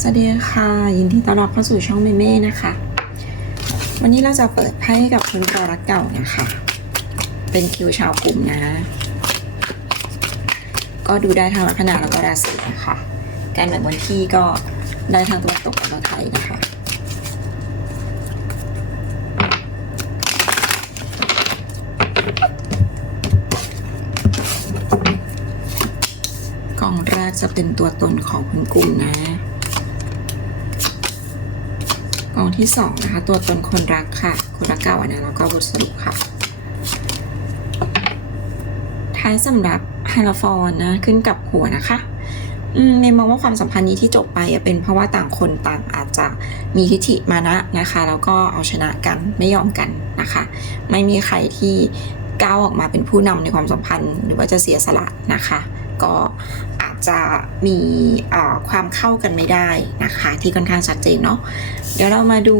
สวัสดีค่ะ ยินดีต้อนรับเข้าสู่ช่องเมเม่นะคะ วันนี้เราจะเปิดไพ่กับคนเก่ารักเก่านะคะ เป็นคิวชาวกลุ่มนะ ก็ดูได้ทางลัคนาแล้วก็ราศีนะคะการแบ่งวันที่ก็ได้ทางตะวันตกและไทยนะคะกล่องแรกจะเป็นตัวตนของคุณกลุ่มนะ กล่ องที่สองนะคะ ตัวตนคนรักค่ะ คนรักเก่าอะนะแล้วก็บทสรุปค่ะ ท้ายสำหรับไฮลฟอนนะ ขึ้นกับหัวนะคะอืมเมย์มองว่าความสัมพันธ์นี้ที่จบไปเป็นเพราะว่าต่างคนต่างอาจจะมีทิฐิมานะนะคะ แล้วก็เอาชนะกันไม่ยอมกันนะคะ ไม่มีใครที่ก้าวออกมาเป็นผู้นำในความสัมพันธ์ หรือว่าจะเสียสละนะคะ ก็อา จจะมีความเข้ากันไม่ได้นะคะ ที่ค่อนข้างชัดเจนเนาะเดี๋ยวเรามาดู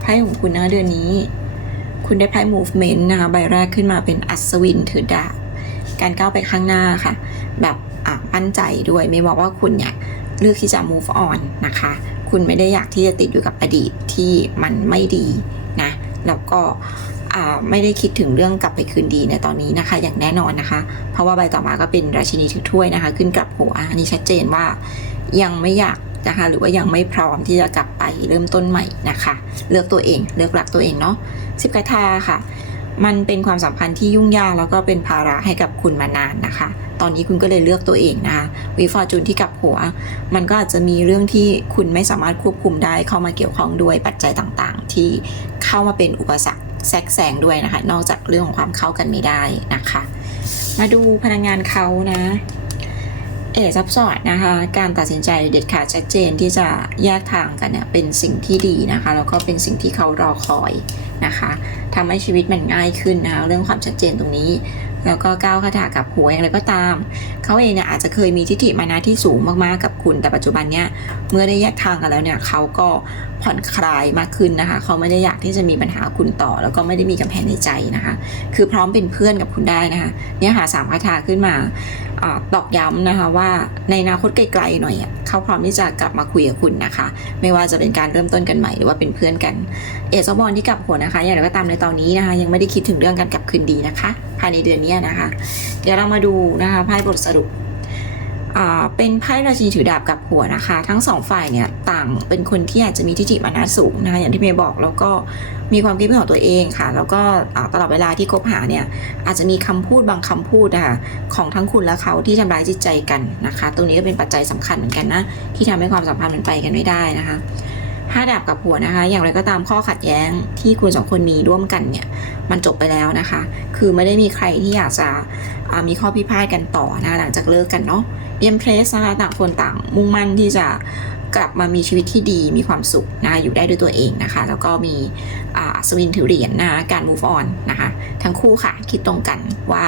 ไพ่ของคุณนะเดือนนี้ คุณได้ไพ่ movement นะคะใบแรกขึ้นมาเป็นอัศวินถือดาบการก้าวไปข้างหน้าค่ะ แบบมั่นใจด้วยไม่บอกว่าคุณเนี่ยเลือกที่จะ move on นะคะ คุณไม่ได้อยากที่จะติดอยู่กับอดีตที่มันไม่ดีนะแล้วก็ ไม่ได้คิดถึงเรื่องกลับไปคืนดีในตอนนี้นะคะ อย่างแน่นอนนะคะ เพราะว่าใบต่อมาก็เป็นราชินีถือถ้วยนะคะ ขึ้นกลับหัวอันนี้ชัดเจนว่ายังไม่อยากนะคะหรือว่ายังไม่พร้อมที่จะกลับไปเริ่มต้นใหม่นะคะ เลือกตัวเองเลือกรักตัวเองเนาะสิบกระทาค่ะ มันเป็นความสัมพันธ์ที่ยุ่งยากแล้วก็เป็นภาระให้กับคุณมานานนะคะ ตอนนี้คุณก็เลยเลือกตัวเองนะคะวีฟอร์จูนที่กลับหัว มันก็อาจจะมีเรื่องที่คุณไม่สามารถควบคุมได้เข้ามาเกี่ยวข้องด้วยปัจจัยต่างๆ ที่เข้ามาเป็นอุปสรรค แทรกแซงด้วยนะคะ นอกจากเรื่องของความเข้ากันไม่ได้นะคะ มาดูพนักงานเขานะ เอซับสอดนะคะ การตัดสินใจเด็ดขาดชัดเจนที่จะแยกทางกันเนี่ยเป็นสิ่งที่ดีนะคะ แล้วก็เป็นสิ่งที่เขารอคอยนะคะทำให้ชีวิตมันง่ายขึ้นนะคะเรื่องความชัดเจนตรงนี้ แล้วก็ก้าวคาถากับหัวอย่างไรก็ตาม เขาเองเนี่ยอาจจะเคยมีทิฏฐิมานะที่สูงมากๆกับคุณ แต่ปัจจุบันเนี่ยเมื่อได้แยกทางกันแล้วเนี่ยเขาก็ผ่อนคลายมากขึ้นนะคะ เขาไม่ได้อยากที่จะมีปัญหาคุณต่อ แล้วก็ไม่ได้มีกำแพงในใจนะคะ คือพร้อมเป็นเพื่อนกับคุณได้นะคะ เนี่ยหาสามคาถาขึ้นมาอตอกย้ำนะคะว่าในอนาคตไกลๆหน่อยเขาพร้อมที่จะกลับมาคุยกับคุณนะคะ ไม่ว่าจะเป็นการเริ่มต้นกันใหม่หรือว่าเป็นเพื่อนกัน เอซอบอลที่กลับหัวนะคะ อย่างไรก็ตามในตอนนี้นะคะ ยังไม่ได้คิดถึงเรื่องการกลับคืนดีนะคะายในเดือนนี้นะคะ เดี๋ยวเรามาดูนะคะไพ่บทสรุปอ่าเป็นไพ่ราชินีถือดาบกับหัวนะคะ ทั้งสองฝ่ายเนี่ยต่างเป็นคนที่อาจจะมีทิฏฐิมานะสูงนะคะอย่างที่เมย์บอกแล้วก็มีความคิดเป็นของตัวเองค่ะ แล้วก็ตลอดเวลาที่คบหาเนี่ยอาจจะมีคำพูดบางคำพูดนะคะของทั้งคุณและเขาที่ทำร้ายจิตใจกันนะคะ ตรงนี้ก็เป็นปัจจัยสำคัญเหมือนกันนะที่ทำให้ความสัมพันธ์มันไปกันไม่ได้นะคะ ห้าดาบกับหัวนะคะ อย่างไรก็ตามข้อขัดแย้งที่คุณสองคนมีร่วมกันเนี่ย มันจบไปแล้วนะคะ คือไม่ได้มีใครที่อยากจะมีข้อพิพาทกันต่อนะหลังจากเลิกกันเนาะเบียมเพลสนะคะต่างคนต่างมุ่งมั่นที่จะกลับมามีชีวิตที่ดีมีความสุขนะะอยู่ได้ด้วยตัวเองนะคะ แล้วก็มีสวินถือเหรียญนะคะการ move on นะคะ ทั้งคู่ค่ะคิดตรงกันว่า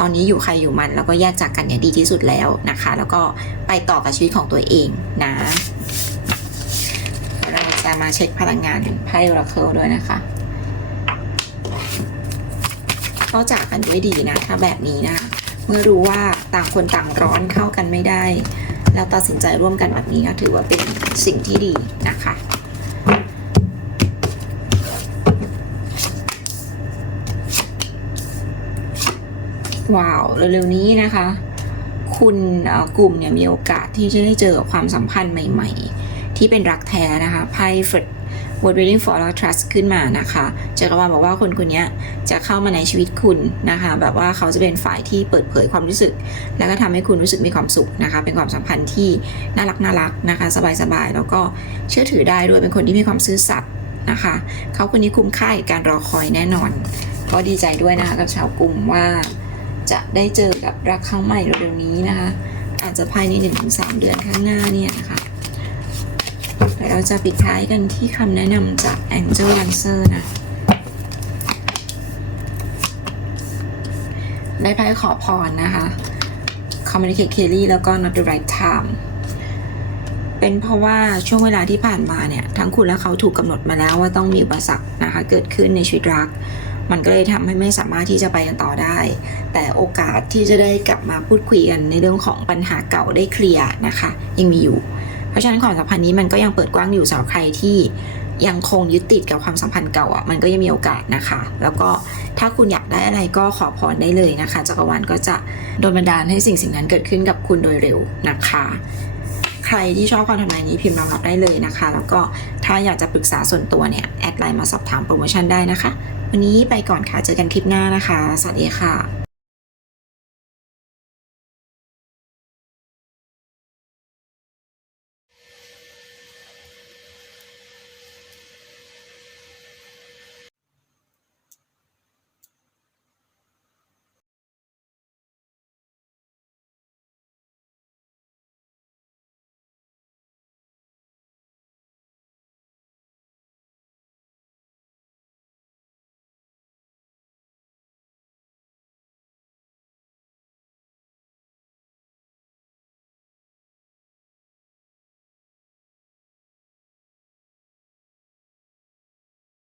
ตอนนี้อยู่ใครอยู่มันแล้วก็แยกจากกันเนี่ยดีที่สุดแล้วนะคะ แล้วก็ไปต่อกับชีวิตของตัวเองนะ จะมาเช็คพลังงานไพ่ราเคิลด้วยนะคะเข้าจากกันด้วยดีนะ ถ้าแบบนี้นะ เมื่อรู้ว่าต่างคนต่างร้อนเข้ากันไม่ได้ แล้วตัดสินใจร่วมกันแบบนี้ก็ถือว่าเป็นสิ่งที่ดีนะคะว้าวเร็วๆนี้นะคะ คุณกลุ่มเนี่ยมีโอกาสที่จะได้เจอความสัมพันธ์ใหม่ ๆ ที่เป็นรักแท้นะคะไพ่ What Waiting for Our Trust ขึ้นมานะคะจักรวาลบอกว่าคนคนนี้จะเข้ามาในชีวิตคุณนะคะ แบบว่าเขาจะเป็นฝ่ายที่เปิดเผยความรู้สึก แล้วก็ทำให้คุณรู้สึกมีความสุขนะคะ เป็นความสัมพันธ์ที่น่ารักน่ารักนะคะ สบายๆ แล้วก็เชื่อถือได้ด้วย เป็นคนที่มีความซื่อสัตย์นะคะ เขาคนนี้คุ้มค่ากับการรอคอยแน่นอน ก็ดีใจด้วยนะคะกับชาวกลุ่มว่า จะได้เจอกับรักครั้งใหม่เร็วๆนี้นะคะ อาจจะภายใน1-3เดือนข้างหน้าเนี่ยนะคะ ดี๋ยวเราจะปิดท้ายกันที่คำแนะนำจาก Angel Answer นะ ได้ไพ่ขอพรนะคะ Communicate clearly แล้วก็ not the right time เป็นเพราะว่าช่วงเวลาที่ผ่านมาเนี่ย ทั้งคุณและเขาถูกกำหนดมาแล้วว่าต้องมีอุปสรรคนะคะ เกิดขึ้นในชีวิตรัก มันก็เลยทำให้ไม่สามารถที่จะไปกันต่อได้ แต่โอกาสที่จะได้กลับมาพูดคุยกันในเรื่องของปัญหาเก่าได้เคลียร์นะคะ ยังมีอยู่ ราะฉะนั้นความสัมพันธ์นี้มันก็ยังเปิดกว้างอยู่สำหรับใครที่ยังคงยึดติดกับความสัมพันธ์เก่าอะมันก็ยังมีโอกาสนะคะ แล้วก็ถ้าคุณอยากได้อะไรก็ขอพรได้เลยนะคะจักรวาลก็จะโดนบันดาลให้สิ่งสิ่งนั้นเกิดขึ้นกับคุณโดยเร็วนะคะ ใครที่ชอบความทำนายนี้พิมพ์รองรับได้เลยนะคะ แล้วก็ถ้าอยากจะปรึกษาส่วนตัวเนี่ยแอดไลน์มาสอบถามโปรโมชั่นได้นะคะ วันนี้ไปก่อนค่ะเจอกันคลิปหน้านะคะ สวัสดีค่ะ